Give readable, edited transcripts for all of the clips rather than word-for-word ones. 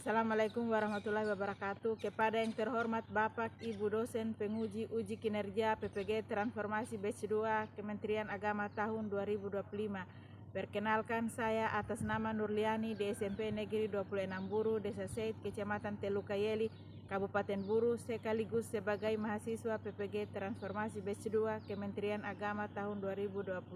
Assalamualaikum warahmatullahi wabarakatuh. Kepada yang terhormat Bapak, Ibu dosen penguji uji kinerja PPG Transformasi Batch 2 Kementerian Agama tahun 2025. Perkenalkan, saya atas nama Nurliani di SMP Negeri 26 Buru, Desa Seid, Kecamatan Telukayeli, Kabupaten Buru, sekaligus sebagai mahasiswa PPG Transformasi Batch 2 Kementerian Agama tahun 2025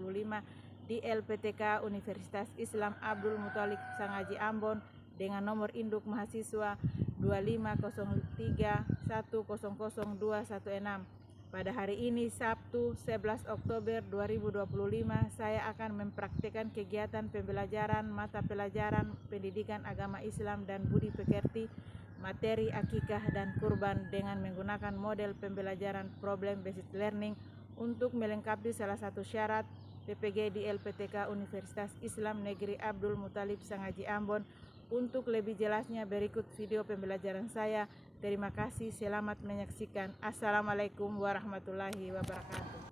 di LPTK Universitas Islam Abdul Muthalib Sangaji Ambon dengan nomor induk mahasiswa 2503100216. Pada hari ini Sabtu 11 Oktober 2025 saya akan mempraktikkan kegiatan pembelajaran mata pelajaran Pendidikan Agama Islam dan Budi Pekerti materi akikah dan kurban dengan menggunakan model pembelajaran problem based learning untuk melengkapi salah satu syarat PPG di LPTK Universitas Islam Negeri Abdul Muthalib Sangaji Ambon. Untuk lebih jelasnya berikut video pembelajaran saya. Terima kasih, selamat menyaksikan. Assalamualaikum warahmatullahi wabarakatuh.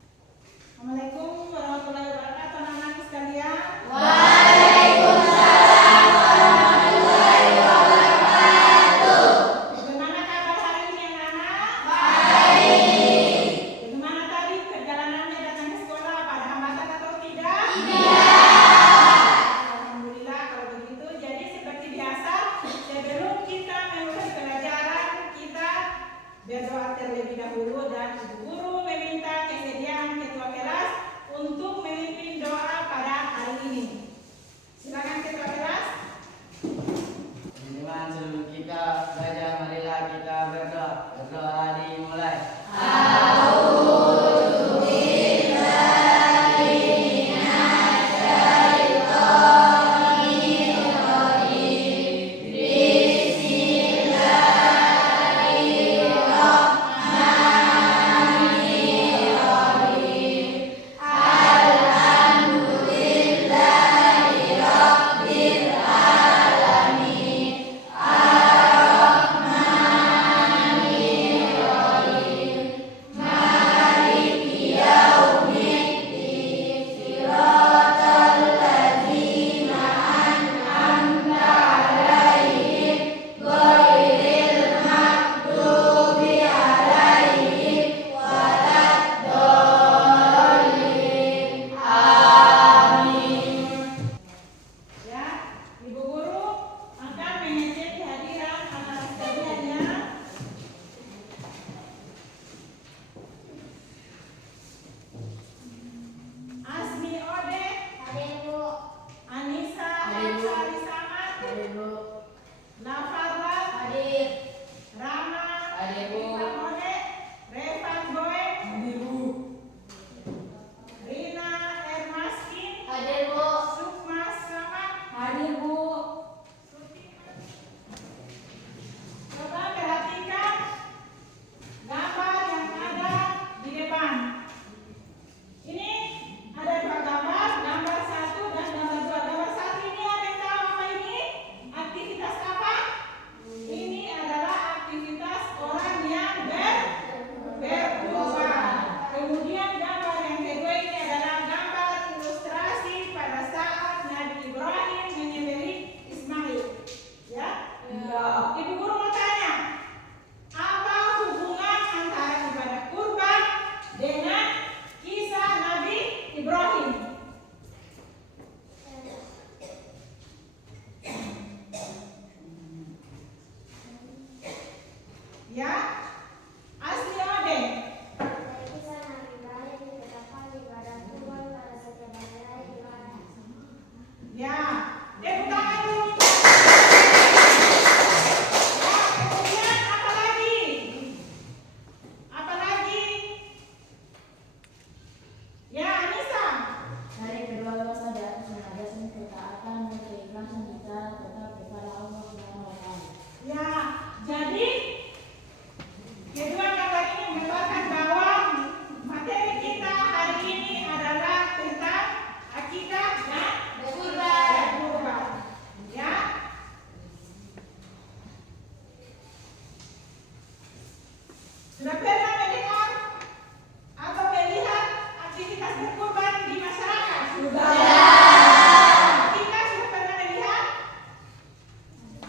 Assalamualaikum warahmatullahi wabarakatuh, anak-anak sekalian. Waalaikumsalam warahmatullahi wabarakatuh. Bagaimana kabar hari ini, anak-anak? Baik. Bagaimana tadi perjalanannya datang ke sekolah? Pada hambatan atau tidak? Tidak. Alhamdulillah kalau begitu. Jadi seperti biasa, sebelum kita memulai pelajaran, kita berdoa terlebih dahulu dan Ibu Guru meminta kesediaan Ketua Kelas untuk memimpin doa pada hari ini. Silakan Ketua Kelas. Teman-teman, sebelum kita belajar, marilah kita berdoa. Berdoa dimulai.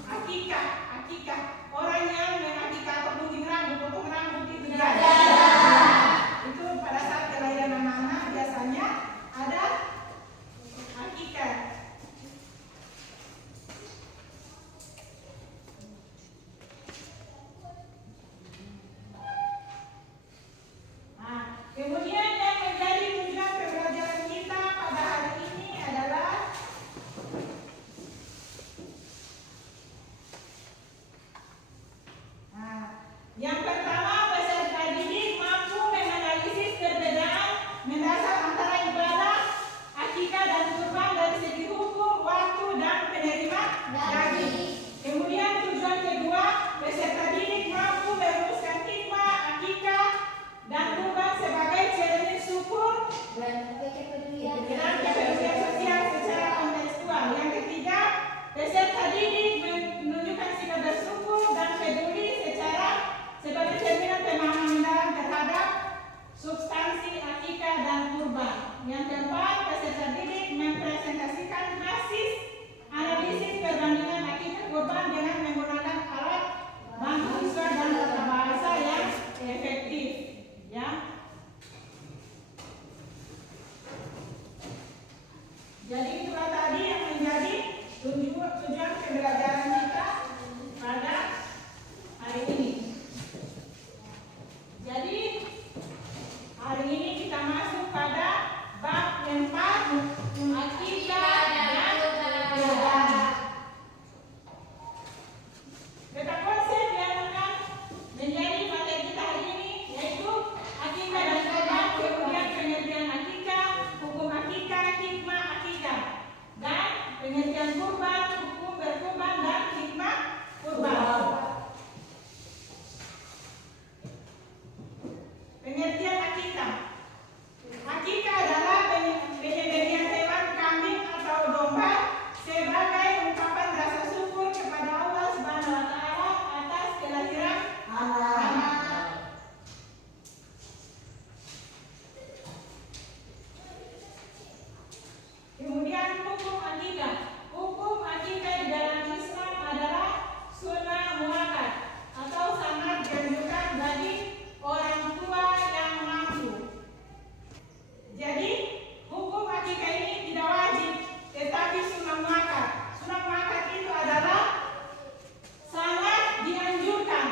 Akikah orang yang mengakikah atau gunting rambut, potong rambut itu tidak ada. Itu pada saat kelahiran anak-anak biasanya ada akikah. Nah, kemudian yang menjadi tujuan pembelajaran kita pada hari ini adalah yang pertama, peserta didik mampu menganalisis perbedaan mendasar antara ibadah akikah dan kurban dari segi hukum, waktu, dan penerima daging. Kemudian tujuan kedua, peserta didik mampu merumuskan hikmah akikah dan kurban sebagai cermin syukur dan kepedulian sosial secara kontekstual. Yang ketiga, peserta didik menunjukkan sikap bersyukur dan peduli sebagai cerminan pemahaman mendalam terhadap substansi akikah dan kurban. Yang keempat, peserta didik mempresentasikan hasil analisis perbandingan akikah kurban dengan menggunakan alat bantu visual dan tata bahasa yang efektif. Ya. Jadi itulah tadi yang menjadi tujuan pembelajaran kita pada hari ini. Jadi hari ini kita masuk pada bab 4, akikah dan kurban. Tentang konsep yang akan menjadi materi kita hari ini yaitu akikah dan kurban, kemudian pengertian akikah, hukum akikah, hikmah akikah, dan pengertian kurban, hukum berkurban dan hikmah kurban. Pengertian akikah. Akikah adalah penyembelihan hewan kambing atau domba sebagai ungkapan rasa syukur kepada Allah Subhanahu wa taala atas kelahiran anak. Kemudian hukum akikah. Hukum akikah di dalam Islam adalah sunnah muakkad atau sangat dianjurkan bagi orang tua yang mampu. Jadi hukum akikah ini tidak wajib, tetapi sunnah muakkad. Sunnah muakkad itu adalah sangat dianjurkan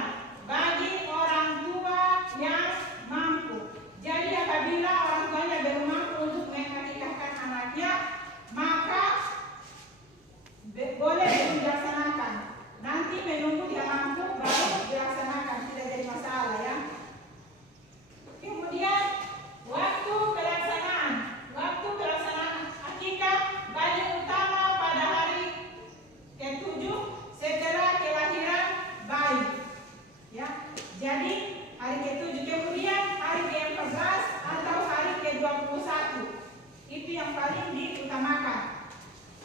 bagi orang tua yang mampu. Jadi apabila orang tuanya belum mampu untuk mengakikahkan anaknya, maka boleh dilaksanakan. Nanti menunggu dia mampu baru dilaksanakan, tidak jadi masalah ya. Kemudian waktu pelaksanaan akikah paling utama pada hari ke-7 setelah kelahiran bayi. Ya. Jadi hari ke-7, kemudian hari ke-14 atau hari ke-21. Itu yang paling diutamakan.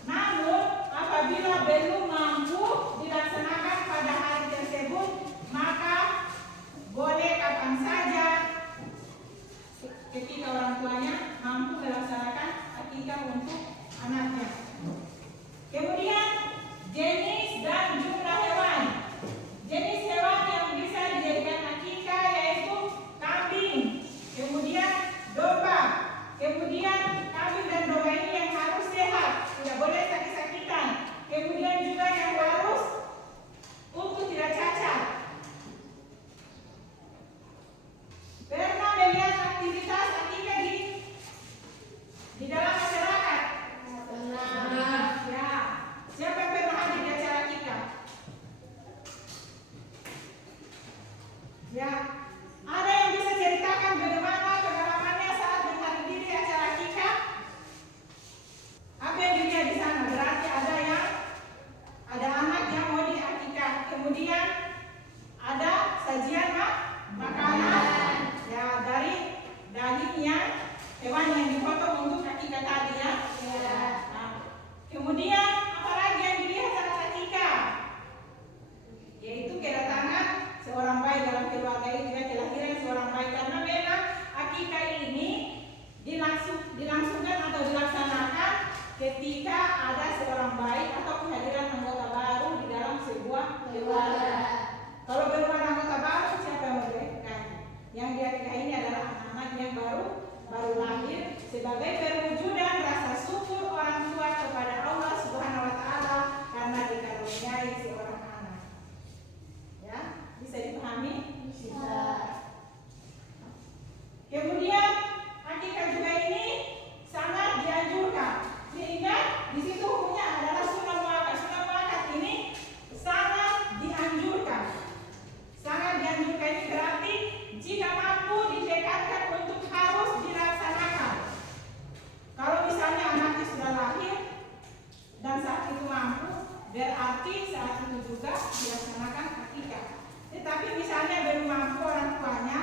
Namun apabila belum mampu dilaksanakan pada hari tersebut, maka boleh kapan saja ketika orang tuanya mampu melaksanakan akikah untuk anaknya. Kemudian jenis dan jumlah hewan. Jenis hewan yang bisa dijadikan akikah yaitu kambing, kemudian domba, kemudian kambing dan domba ini yang harus sehat, tidak boleh sakit-sakitan, kemudian juga yang harus untuk tidak cacat. Pernah melihat aktivitas akikah di dalam masyarakat? Pernah. Ya. Siapa yang pernah hadir di acara akikah? Ya. Ada yang bisa ceritakan bagaimana pengalamannya saat menghadiri acara akikah? Apa yang dilihat di sana? Berarti ada anak yang mau diakikah. Kemudian ada sajian makanan. Ya, dari dagingnya hewan yang dipotong untuk akikah tadi ya. Nah, kemudian apalagi yang dilihat saat akikah? Yaitu kedatangan seorang bayi dalam keluarga itu ya, kelahiran seorang bayi, karena memang akikah ini dilangsungkan atau dilaksanakan ketika ada seorang bayi atau kehadiran anggota baru di dalam sebuah keluarga. sebagai perwujudan rasa syukur orang tua kepada Allah Subhanahu wa taala karena dikaruniai seorang anak. Ya, bisa dipahami? Bisa. Kemudian akikah juga ini sangat dianjurkan, sehingga di situ hukumnya adalah sunnah muakkad. Sunnah muakkad ini sangat dianjurkan. Sangat dianjurkan ini berarti jika mampu ditekadkan untuk harus dilaksanakan. Kalau misalnya anaknya sudah lahir dan saat itu mampu, berarti saat itu juga dilaksanakan akikah. Tetapi misalnya belum mampu orang tuanya,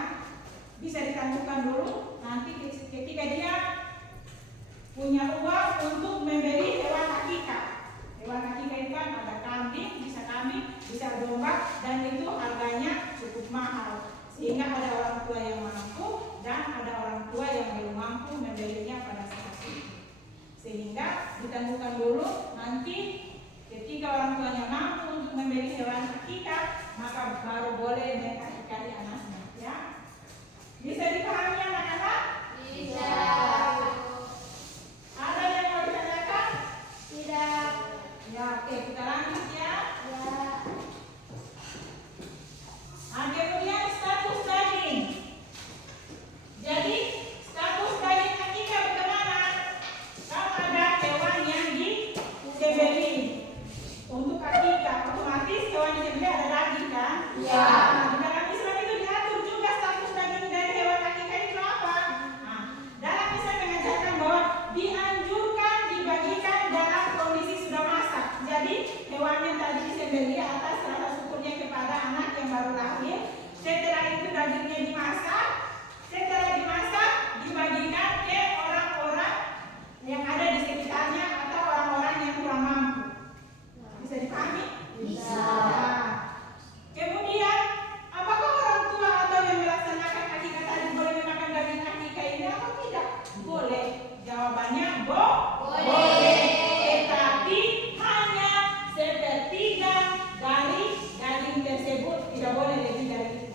bisa ditangguhkan dulu. Nanti ketika dia punya uang untuk membeli hewan akikah. Hewan akikah itu kan ada kambing, bisa domba, dan itu harganya cukup mahal. Sehingga ada orang tua yang mampu dan ada orang tua yang belum mampu membelinya pada saat itu. Sehingga ditangguhkan dulu, nanti ketika orang tuanya mampu untuk membeli hewan akikah, maka baru boleh mengakikahi anaknya. Ya, bisa dipahami anak-anak? Bisa. Ada yang mau ditanyakan? Tidak. Ya, oke, kita lanjut ya. Ya. Nah, kemudian status daging. Jadi status daging akikah bagaimana? Kalau ada hewan yang disembelih untuk akikah, otomatis hewan disembelih ada daging kan? Ya. Nah, di dalam Islam itu diatur juga status daging dari hewan akikah itu apa? Nah, dalam Islam mengajarkan bahwa dianjurkan dibagikan dalam kondisi sudah masak. Jadi hewan yang tadi disembelih atas rasa syukurnya kepada anak yang baru lahir. Setelah itu dagingnya dimasak. Setelah dimasak dibagikan ke orang-orang yang ada di sekitarnya atau orang-orang yang kurang mampu. Bisa dipahami? Bisa. Nah, kemudian apakah orang tua atau yang melaksanakan akikah tadi boleh memakan daging akikah ini atau tidak? Boleh. Jawabannya boleh. Tetapi hanya sepertiga dari daging tersebut, tidak boleh lebih dari itu.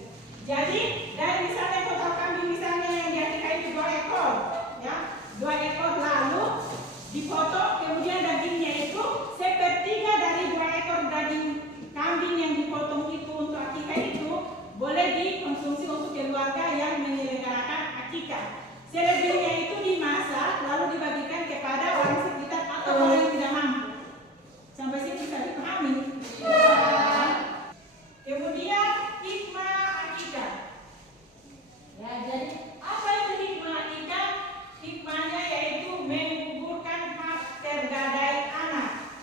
Jadi dari misalnya total kambing misalnya yang diakikah itu 2 ekor, ya, 2 ekor lalu dipotong, kemudian dagingnya itu sepertiga dari 2 ekor daging kambing yang dipotong itu untuk akikah itu boleh dikonsumsi untuk keluarga yang menyelenggarakan akikah. Selebihnya itu dimasak lalu dibagikan kepada orang sekitar atau orang yang tidak mampu. Sampai sini bisa dipahami? Kemudian hikmah akikah. Ya, jadi apa itu hikmah akikah? Hikmahnya yaitu menggugurkan hak tergadai anak.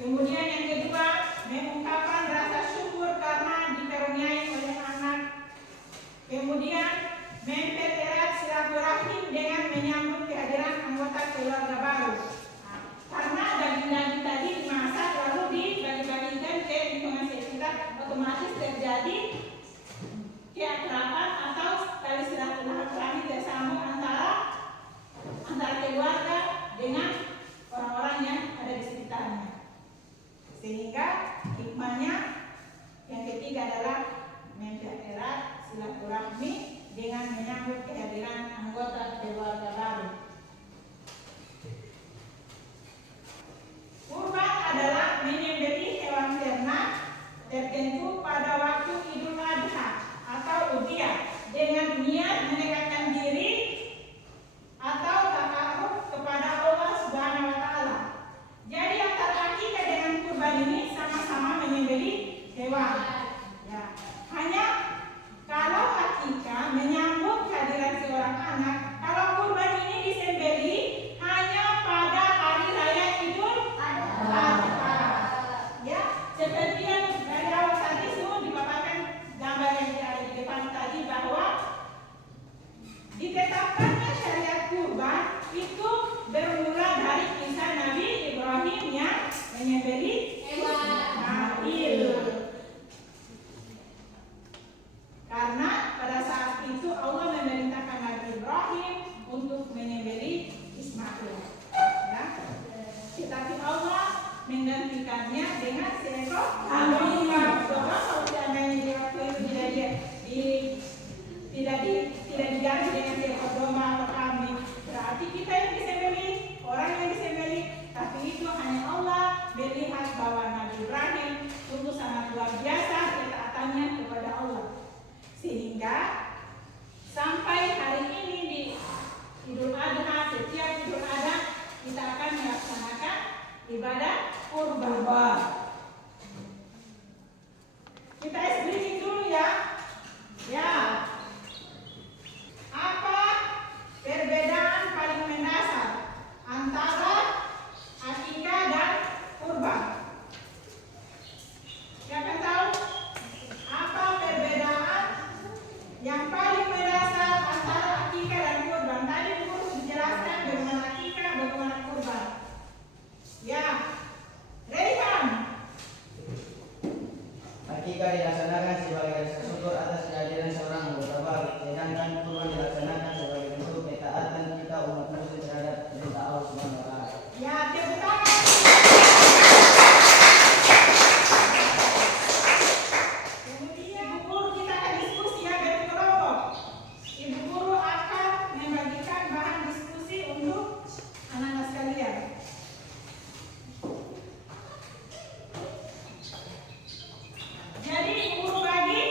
Kemudian yang kedua, mengungkapkan rasa syukur karena dikaruniai oleh anak. Kemudian mempererat silaturahim dengan menyambut kehadiran anggota keluarga baru. Nah, karena daging-daging tadi dimasak lalu dibagi-bagikan ke lingkungan sekitar, otomatis terjadi keakraban atau tali silaturahmi tersambung antara keluarga dengan orang-orang yang ada di sekitarnya. Sehingga hikmahnya yang ketiga adalah mempererat silaturahmi dengan menyambut kehadiran anggota keluarga baru. Kurban adalah menyembelih hewan ternak tertentu pada waktu Idul Adha atau Udhiyah dengan niat mendekatkan diri atau takarrub kepada Allah Subhanahu wa taala. Jadi antara akikah dengan kurban ini sama-sama menyembelih hewan. Ya, hanya kalau akikah menyambut kehadiran seorang anak, kalau kurban ini disembelih hanya pada hari raya Idul Adha. Ya, seperti yang dari awal tadi semua dipaparkan gambar yang ada di depan tadi bahwa ditetapkannya syariat kurban itu bermula dari kisah Nabi Ibrahim yang menyembelih Ismail. Kita expliin dulu ya. Ya. Apa perbedaan paling mendasar antara akikah dan kurban? Siapa tahu? Apa perbedaan yang paling mendasar antara akikah dan kurban? Tadi guru dijelaskan bagaimana akikah, bagaimana kurban. Ya. Rehan. Akikah dilaksanakan sebagai rasa syukur atas kehadiran seorang anggota baru, sedangkan kurban dilaksanakan sebagai bentuk ketaatan kita umat muslim terhadap perintah Allah Subhanahu wa taala. Ya, tepuk tangan. Kemudian Ibu Guru kita akan diskusi ya berkelompok. Ibu Guru akan membagikan bahan diskusi untuk anak-anak sekalian. Jadi Ibu Guru bagi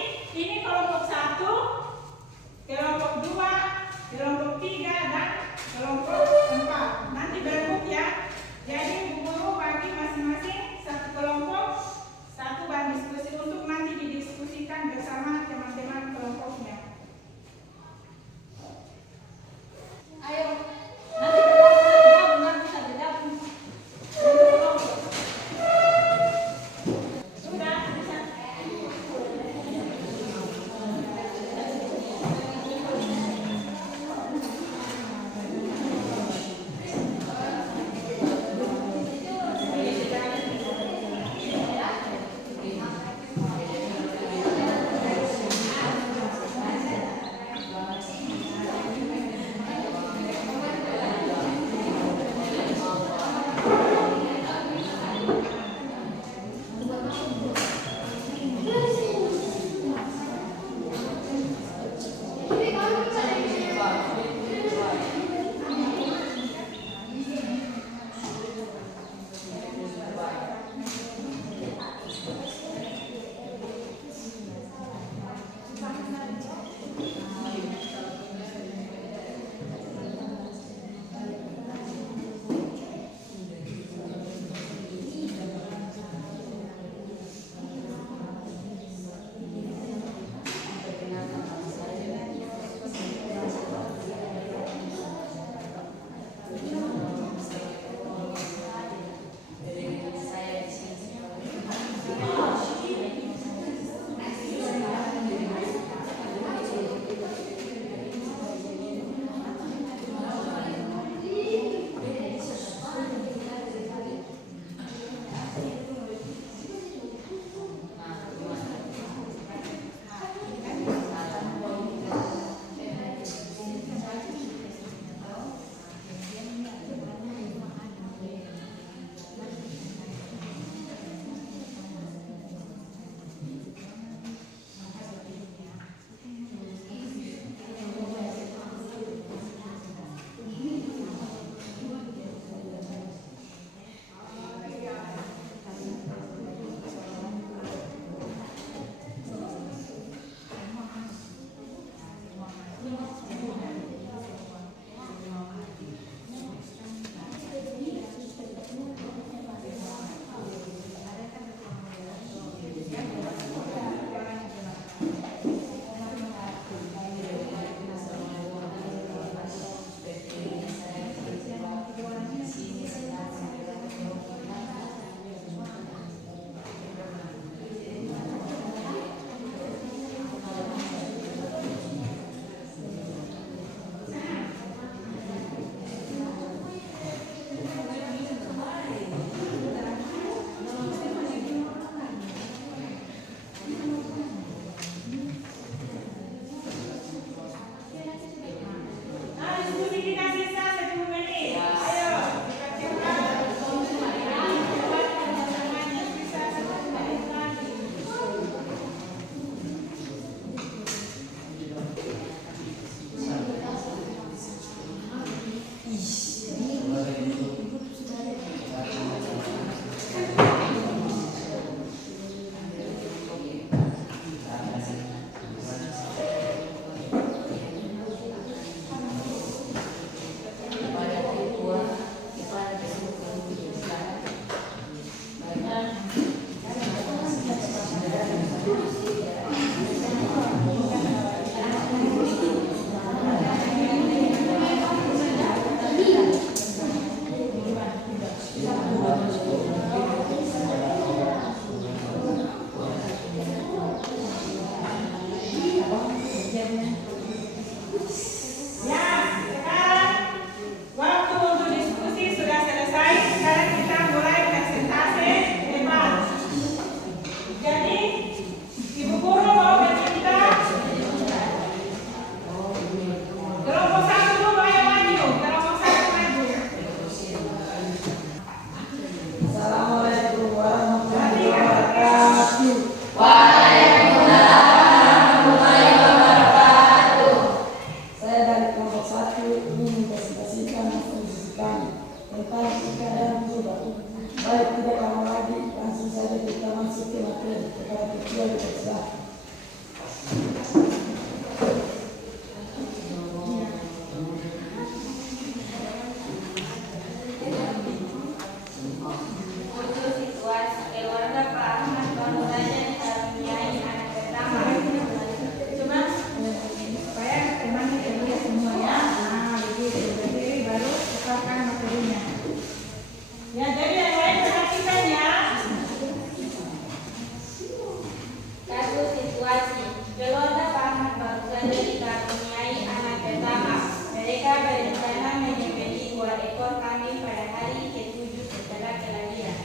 Saya dari kelompok 1 ingin mempresentasikan posisi kami tentang etika dan berubah. Baik, tidak lama lagi, langsung saja kita masuk ke materi kepada ketua dipersilakan. Untuk situasi keluarga Pak Ahmad baru saja dikaruniai anak pertama. Cuma supaya teman kita semua ya. Nah, begitu. Berdiri baru tetapkan materinya. Ya, jadi yang lain perhatikan ya. Kasus situasi keluarga Pak Ahmad baru saja dikaruniai anak pertama. Mereka berencana menyembelih 2 ekor kambing pada hari ke-7 setelah kelahiran.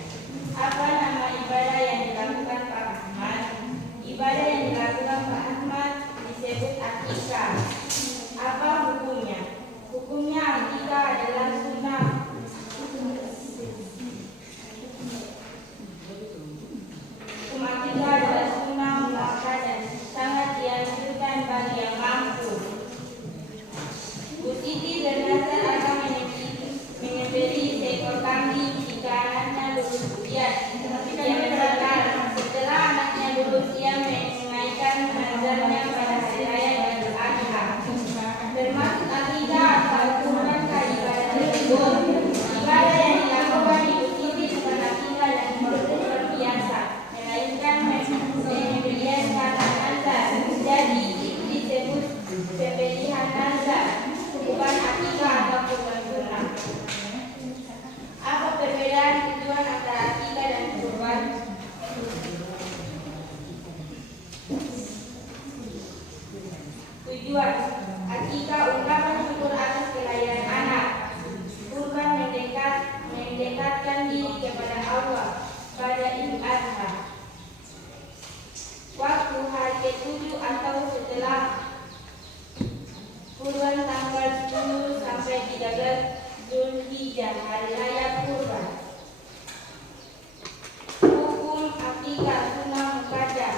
Apa nama ibadah yang dilakukan Pak Ahmad? Ibadah yang dilakukan Pak Ahmad disebut akikah. Apa hukumnya? Hukumnya akikah adalah sunnah. Hukum akikah adalah sunnah muakkadah, sangat dianjurkan bagi yang mampu. Bu Siti berdasar akan menyembelih seekor kambing jika anaknya lulus usia. Ia misalkan setelah anaknya lulus ia menunaikan nazarnya pada hari raya Idul Adha. Termasuk akikah atau kurban ibadah tersebut. Ibadah yang dilakukan di Bu Siti bukan akikah yang seperti biasa, melainkan pembelian kata nazar. Jadi itu disebut pembelian nazar, bukan akikah atau kurban sunnah. Apa perbedaan tujuan antara akikah dan kurban? Tujuan akikah ungkapan syukur atas kelahiran anak. Kurban mendekatkan diri kepada Allah pada Idul Adha. Waktu hari ke-7 atau setelah kurban tanggal 10 sampai 13 Zulhijjah, hari raya kurban. Hukum akikah sunnah muakkadah.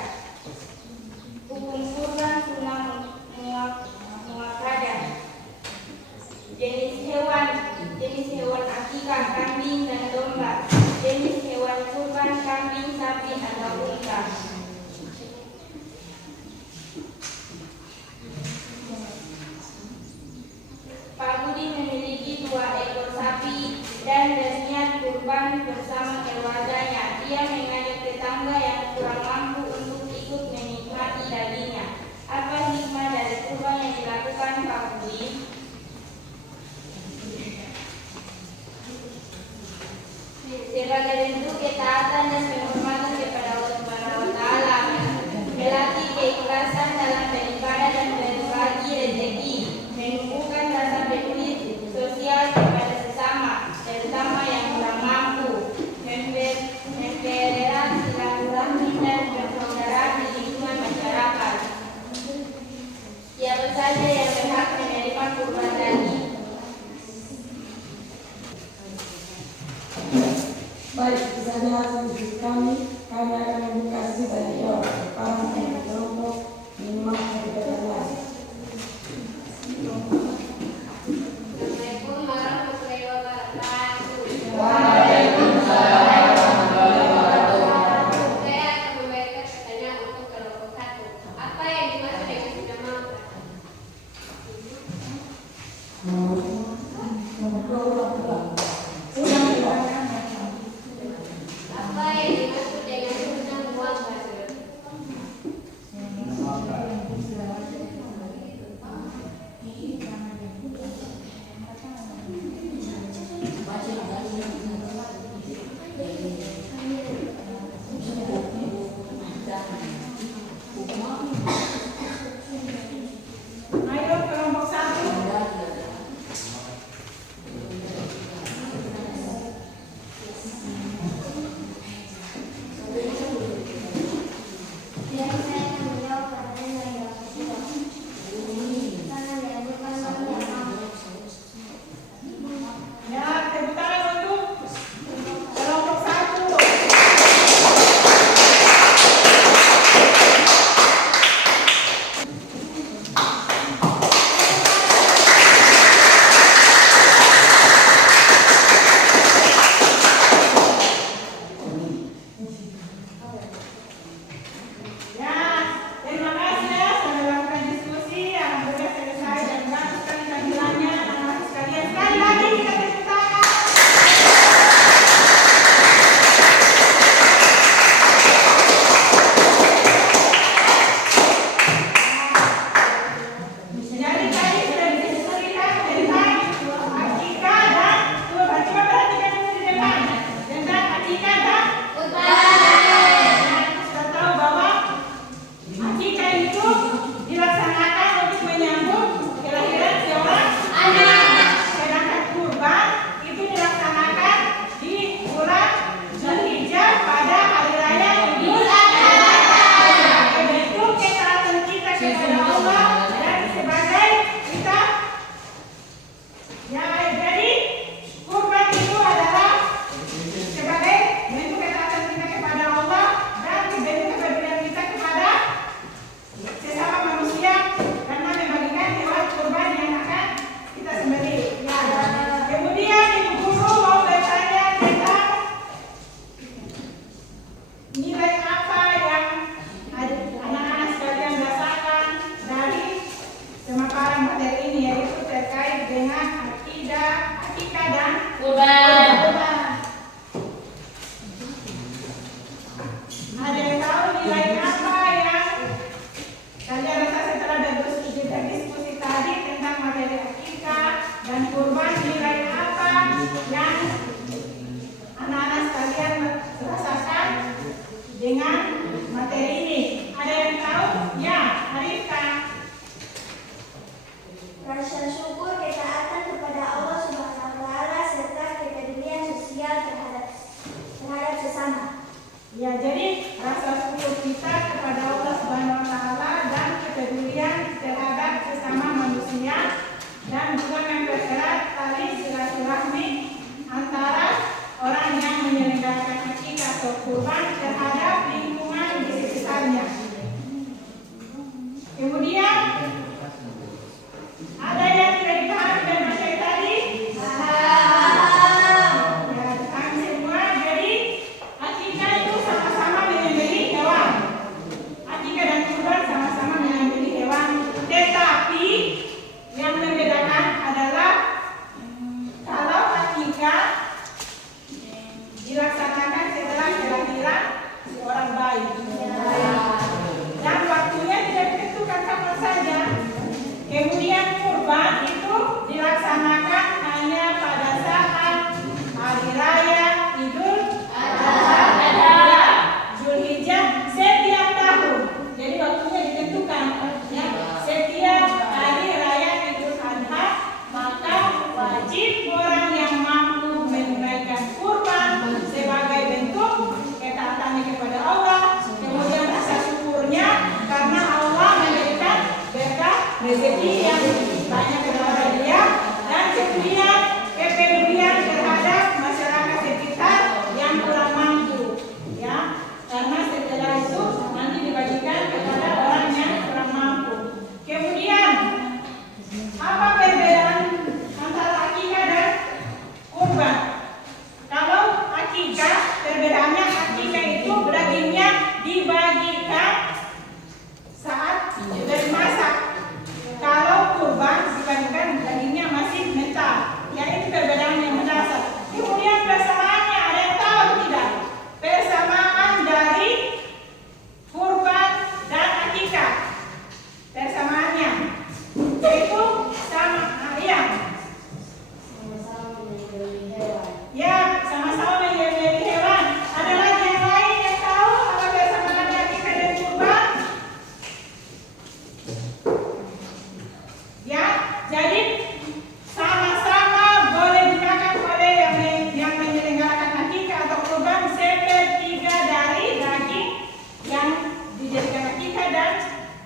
Hukum kurban sunnah muakkadah. Jenis hewan akikah kambing dan domba. Jenis hewan kurban kambing, sapi atau unta. Pak Budi memiliki 2 ekor sapi dan berniat kurban bersama keluarganya. Ia mengajak tetangga yang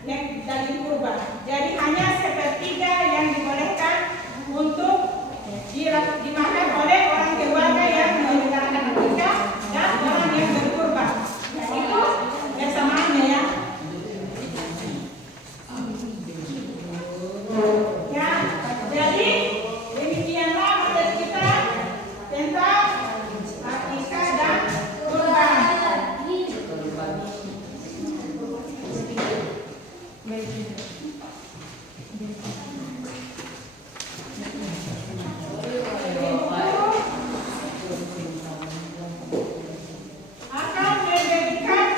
yang daging kurban. Jadi hanya sepertiga yang dibolehkan untuk dimakan oleh orang keluarga yang menyelenggarakan akikah dan orang yang berkurban. Itu kersamaannya ya. Ya, jadi demikianlah materi kita tentang akikah dan kurban. Akan menjadikan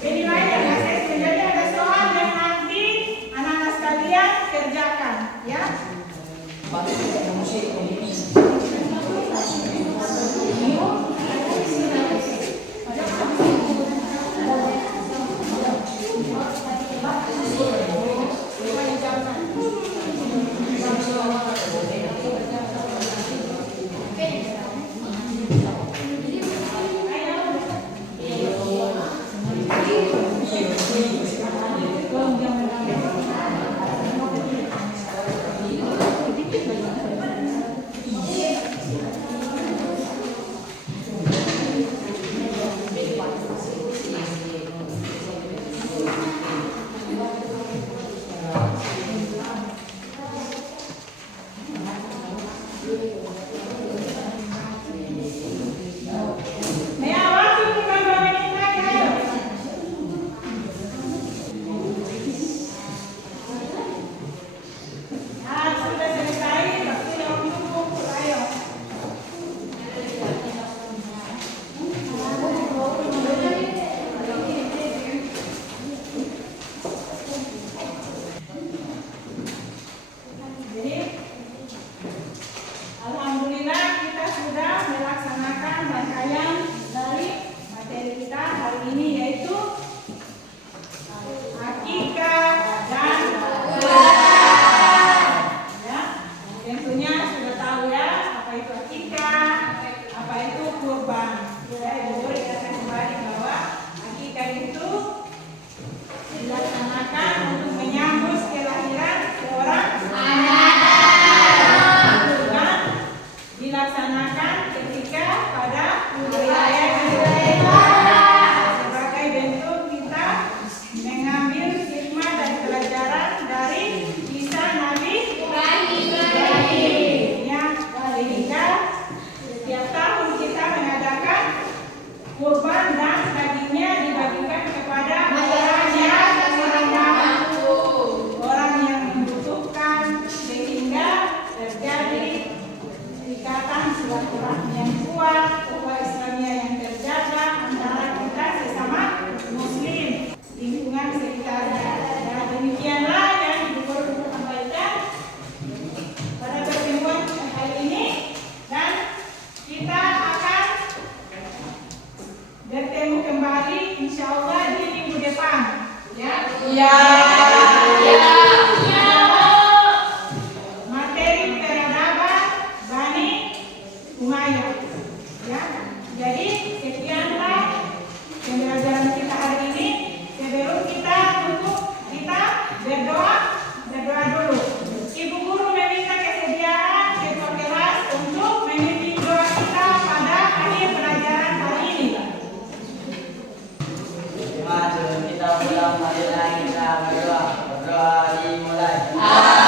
penilaian asesmen. Jadi ada soal yang nanti anak-anak sekalian kerjakan, ya. Ya, waktu bukan 2 menit lagi, ayo. Ya, sudah selesai, waktunya untuk kumpul, ayo. Jadi, alhamdulillah kita sudah melaksanakan rangkaian dari materi kita hari ini, yaitu akikah dan kurban. Ya, tentunya sudah tahu ya apa itu akikah, apa itu kurban. Ya, Ibu dikatakan kembali bahwa akikah itu dilaksanakan untuk menyambut kelahiran seorang anak. Kurban dilaksanakan ketika pada hari raya Idul Adha sebagai bentuk kita mengambil hikmah dan pelajaran dari kisah Nabi Ibrahim. Ya, sehingga setiap tahun kita mengadakan kurban dan dagingnya dibagikan kepada orang yang membutuhkan, sehingga terjadi ikatan silaturahmi yang kuat, ukhuwah Islamiyah yang terjaga antara kita sesama muslim, lingkungan sekitarnya. Ya, demikianlah yang Ibu Guru sampaikan pada pertemuan hari ini, dan kita akan bertemu kembali insya Allah di minggu depan. Ya. Materi peradaban Bani Umayyah. Ya. Jadi sekianlah pembelajaran kita hari ini. Sebelum kita tutup, kita berdoa dulu. Ibu Guru meminta kesediaan ketua kelas untuk memimpin doa kita pada akhir pelajaran hari ini. Kita ulang, marilah kita berdoa dimulai.